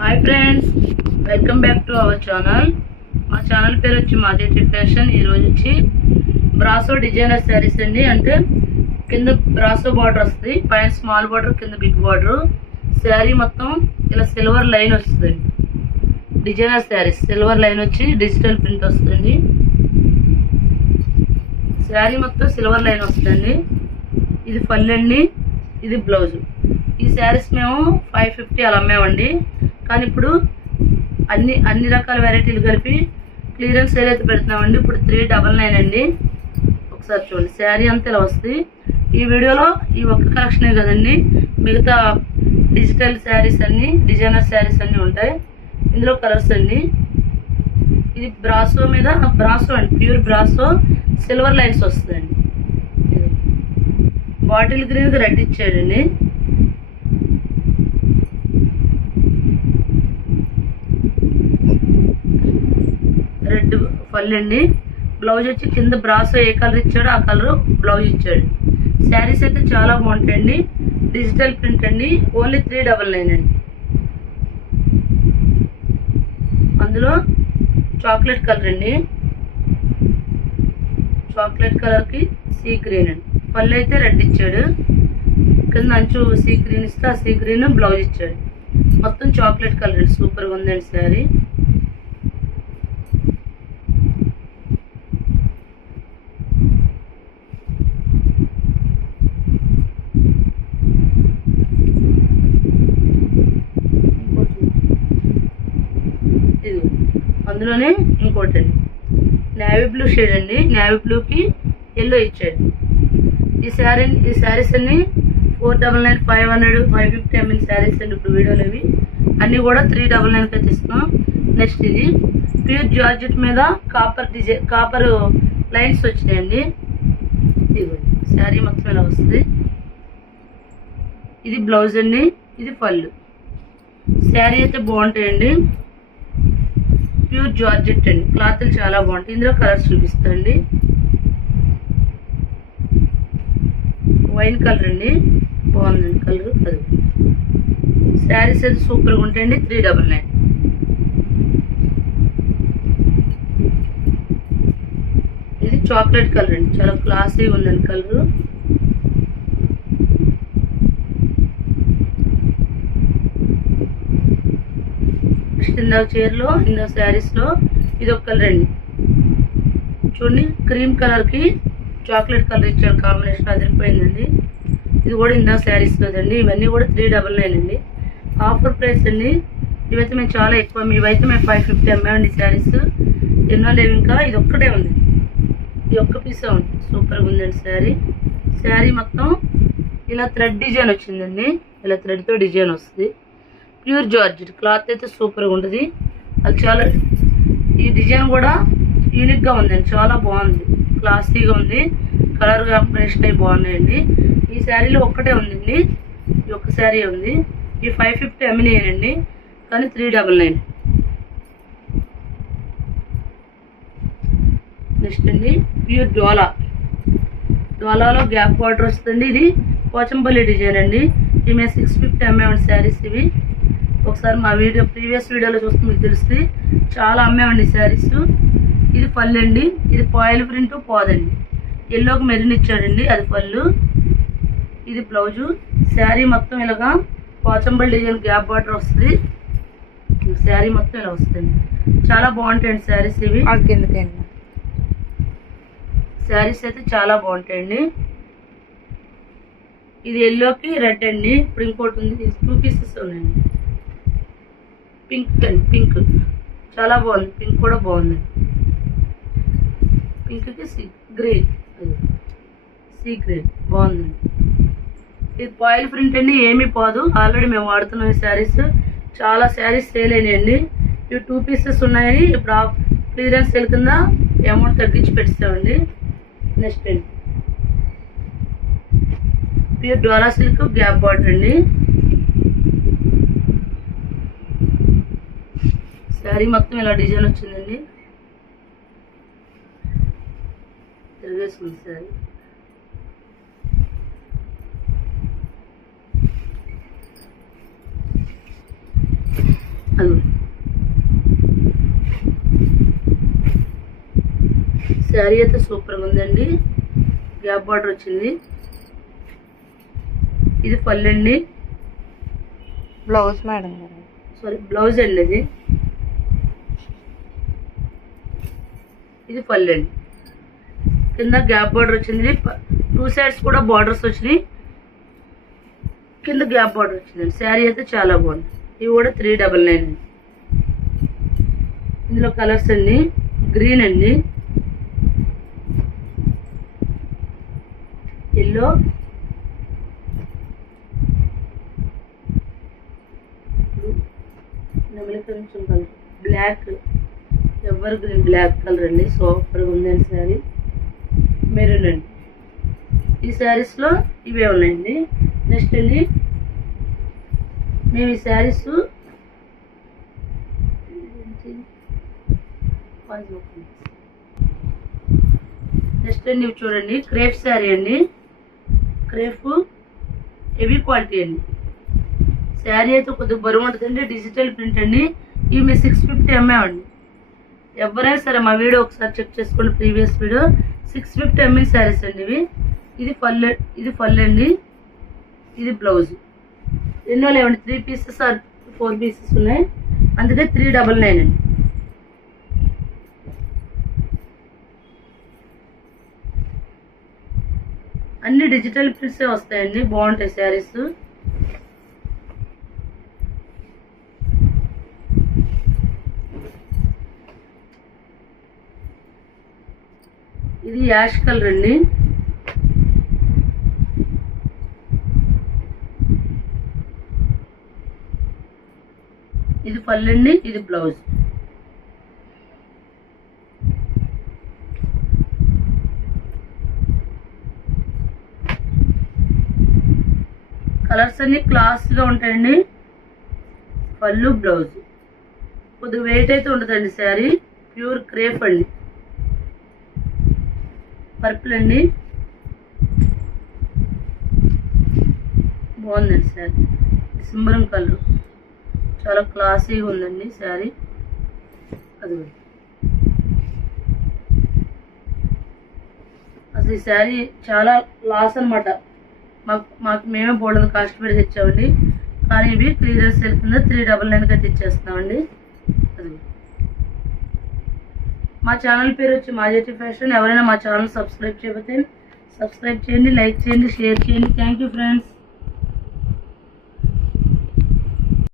Hi friends welcome back to our channel మా channel పేరు వచ్చి మాదేటి ఫ్యాషన్. ఈరోజు వచ్చి బ్రాసో డిజైనర్ శారీస్ అండి. అంటే కింద బ్రాసో బార్డర్ వస్తుంది పైన స్మాల్ బార్డర్ కింద బిగ్ బార్డర్ శారీ మొత్తం ఇలా సిల్వర్ లైన్ వస్తుంది. డిజైనర్ శారీస్ సిల్వర్ లైన్ వచ్చి డిజిటల్ ప్రింట్ వస్తుంది. శారీ మొత్తం సిల్వర్ లైన్ వస్తుంది ఇది పల్లెండి ఇది బ్లౌజ్ ఈ శారీస్ మేము ఫైవ్ ఫిఫ్టీ అలా అమ్మామండి కానీ ఇప్పుడు అన్ని అన్ని రకాల వెరైటీలు కలిపి క్లియరెన్స్ సేల్ అయితే పెడుతున్నామండి. ఇప్పుడు త్రీ డబల్ నైన్ అండి. ఒకసారి చూడండి. శారీ అంతా ఇలా వస్తుంది. ఈ వీడియోలో ఈ ఒక్క కలెక్షనే కదండి. మిగతా డిజిటల్ శారీస్ అన్ని డిజైనర్ శారీస్ అన్నీ ఉంటాయి. ఇందులో కలర్స్ అండి. ఇది బ్రాసో మీద బ్రాసో అండి. ప్యూర్ బ్రాసో సిల్వర్ లైన్స్ వస్తుందండి. బాటిల్ గ్రీన్ రెడ్ ఇచ్చాడండి రెడ్ పళ్ళు అండి. బ్లౌజ్ వచ్చి కింద బ్రాస్ ఏ కలర్ ఇచ్చాడో ఆ కలర్ బ్లౌజ్ ఇచ్చాడు. శారీస్ అయితే చాలా బాగుంటాయండి. డిజిటల్ ప్రింట్ అండి. ఓన్లీ త్రీ డబల్ నైన్ అండి. అందులో చాక్లెట్ కలర్ అండి. చాక్లెట్ కలర్కి సీ గ్రీన్ అండి. పళ్ళు అయితే రెడ్ ఇచ్చాడు. కింద అంచు సీ గ్రీన్ ఇస్తే ఆ సీ గ్రీన్ బ్లౌజ్ ఇచ్చాడు. మొత్తం చాక్లెట్ కలర్ అండి. సూపర్గా ఉందండి శారీ ఇది అందులోనే ఇంకోటి అండి. నేవీ బ్లూ షేడ్ అండి. నేవీ బ్లూకి ఎల్లో ఇచ్చాడు ఈ శారీ ఈ శారీస్ అన్ని four double nine five hundred five fifty ML saris అండి ఇప్పుడు వీడియోలు ఇవి అన్నీ కూడా త్రీ డబల్ నైన్కి అయితే నెక్స్ట్ ఇది ప్యూర్ జార్జెట్ మీద కాపర్ డిజైన్ కాపర్ లైన్స్ వచ్చినాయండి. ఇదిగోండి. శారీ మొత్తం ఇలా వస్తుంది. ఇది బ్లౌజ్ అండి. ఇది పళ్ళు. శారీ అయితే బాగుంటాయండి. ప్యూర్ జార్జెట్ అండి. క్లాత్లు చాలా బాగుంటాయి. ఇందులో కలర్స్ చూపిస్తాండి వైన్ కలర్ అండి. బాగుందండి కలర్. అది. శారీస్ అయితే సూపర్గా ఉంటాయండి. Three double nine. ఇది చాక్లెట్ కలర్ అండి. చాలా క్లాసీగా ఉందండి కలర్. ఇందాక చీరలో ఇందో శారీస్లో ఇది ఒక కలర్ అండి చూడండి క్రీమ్ కలర్కి చాక్లెట్ కలర్ ఇచ్చాడు కాంబినేషన్ అదిరిపోయిందండి. ఇది కూడా ఇందా శారీస్లో అండి ఇవన్నీ కూడా త్రీ డబల్ నైన్ అండి. ఆఫర్ ప్రైస్ అండి. ఇవైతే మేము చాలా ఎక్కువ ఇవైతే మేము ఫైవ్ ఫిఫ్టీ అమ్మామండి శారీస్. ఎన్నో లేవు ఇంకా. ఇది ఒక్కటే ఉంది. ఈ ఒక్క పీసే ఉంది. సూపర్గా ఉందండి శారీ. శారీ మొత్తం ఇలా థ్రెడ్ డిజైన్ వచ్చిందండి. ఇలా థ్రెడ్తో డిజైన్ వస్తుంది. ప్యూర్ జార్జెట్ క్లాత్ అయితే సూపర్గా ఉంటుంది. అది చాలా ఈ డిజైన్ కూడా యూనిక్గా ఉందండి. చాలా బాగుంది. క్లాసీగా ఉంది. కలర్ కాంబినేషన్ అవి బాగున్నాయండి. ఈ శారీలో ఒక్కటే ఉందండి. ఈ ఒక్క శారీ ఉంది. ఈ ఫైవ్ ఫిఫ్టీ అమ్మినాయండి కానీ త్రీ డబల్ నైన్. నెక్స్ట్ అండి ప్యూర్ డోలా డోలాలో గ్యాప్ బార్డర్ వస్తుంది ఇది పోచంపల్లి డిజైన్ అండి. ఈమె సిక్స్ ఫిఫ్టీ అమ్మేవండి శారీస్ ఇవి. ఒకసారి మా వీడియో ప్రీవియస్ వీడియోలో చూస్తే మీకు తెలుస్తుంది చాలా అమ్మేవండి శారీస్. ఇది పళ్ళు అండి ఇది పాయిల్ ప్రింట్ పోదండి. ఎల్లోకి మెరిన్ ఇచ్చాడండి అది పళ్ళు. ఇది బ్లౌజు. శారీ మొత్తం ఇలాగా పోచంపల్లి డిజైన్ గ్యాప్ బార్డర్ వస్తుంది. శారీ మొత్తం ఇలా వస్తుంది చాలా బాగుంటాయండి శారీస్ ఇవి. కిందకండి శారీస్ అయితే చాలా బాగుంటాయండి. ఇది ఎల్లోకి రెడ్ అండి. ఇప్పుడు ఇంకోటి ఉంది. టూ పీసెస్ ఉన్నాయండి. పింక్ అండి పింక్. చాలా బాగుంది పింక్ కూడా బాగుంది. పింక్కి సీ గ్రీన్ అది. సీ గ్రీన్ బాగుందండి. ఇది పాయిల్ ప్రింట్ అండి ఏమీ పోదు. ఆల్రెడీ మేము వాడుతున్నాం ఈ శారీస్. చాలా శారీస్ సేల్ అయినాయండి. ఇవి టూ పీసెస్ ఉన్నాయని ఇప్పుడు ఆఫ్ క్లియరెన్స్ సేల్ కింద అమౌంట్ తగ్గించి పెట్టామండి నెక్స్ట్ అండి. ప్యూర్ డోరా సిల్క్ గ్యాప్ బార్డర్ అండి. శారీ మొత్తం ఇలా డిజైన్ వచ్చిందండి. తిరిగేసుకుంది శారీ. అది శారీ అయితే సూపర్గా ఉందండి. గ్యాప్ బార్డర్ వచ్చింది. ఇది అండి. బ్లౌజ్ మేడం సారీ బ్లౌజ్ అండి ఇది ఇది పళ్ళు అండి. కింద గ్యాప్ బార్డర్ వచ్చింది. టూ సైడ్స్ కూడా బార్డర్స్ వచ్చినాయి. కింద గ్యాప్ బార్డర్ వచ్చిందండి. శారీ అయితే చాలా బాగుంది. ఇవి కూడా త్రీ డబల్ నైన్ ఇందులో కలర్స్ అండి. గ్రీన్ అండి. ఎల్లో నెమలి కొంచెం black evergreen black colour అండి సూపర్గా ఉందండి శారీ మెరూన్ అండి ఈ శారీస్లో ఇవే ఉన్నాయండి. నెక్స్ట్ అండి. మేము ఈ శారీస్ నెక్స్ట్ అండి చూడండి. క్రేప్ శారీ అండి. క్రేప్ హెవీ క్వాలిటీ అండి. శారీ అయితే కొద్దిగా బరువు ఉంటుందండి డిజిటల్ ప్రింట్ అండి. ఇవి మీ సిక్స్ ఫిఫ్టీ ఎంఏ అండి. ఎవరైనా సరే మా వీడియో ఒకసారి చెక్ చేసుకోండి previous video. Six fifty ML saris అండి ఇవి. ఇది పల్లె ఇది పల్లె అండి. ఇది బ్లౌజ్ ఎన్నో లేవండి three pieces or four pieces ఉన్నాయి. అందుకే త్రీ డబల్ నైన్ అండి. అన్ని డిజిటల్ ప్రింట్సే వస్తాయండి బాగుంటాయి శారీస్ ఇది యాష్ కలర్ అండి. ఇది పళ్ళండి ఇది బ్లౌజ్. కలర్స్ అన్ని క్లాస్గా ఉంటాయండి. పళ్ళు బ్లౌజ్. కొద్దిగా వెయిట్ అయితే ఉండదండి శారీ. ప్యూర్ క్రేప్ అండి. పర్పుల్ అండి బాగుందండి శారీ సింబరం కలర్. చాలా క్లాసీగా ఉందండి శారీ అది అసలు ఈ శారీ చాలా లాస్ అనమాట మాకు మాకు మేమే బోల్డ్ కాస్ట్ పెట్టి తెచ్చామండి. కానీ ఇవి క్లియరెన్స్ సెల్ కింద త్రీ డబల్ నైన్కి అయితే ఇచ్చేస్తున్నామండి. అది మా ఛానల్ పేరు వచ్చి మాజెటి ఫ్యాషన్. ఎవరైనా మా ఛానల్ సబ్స్క్రైబ్ చేయకపోతే సబ్స్క్రైబ్ చేయండి లైక్ చేయండి షేర్ చేయండి. Thank you friends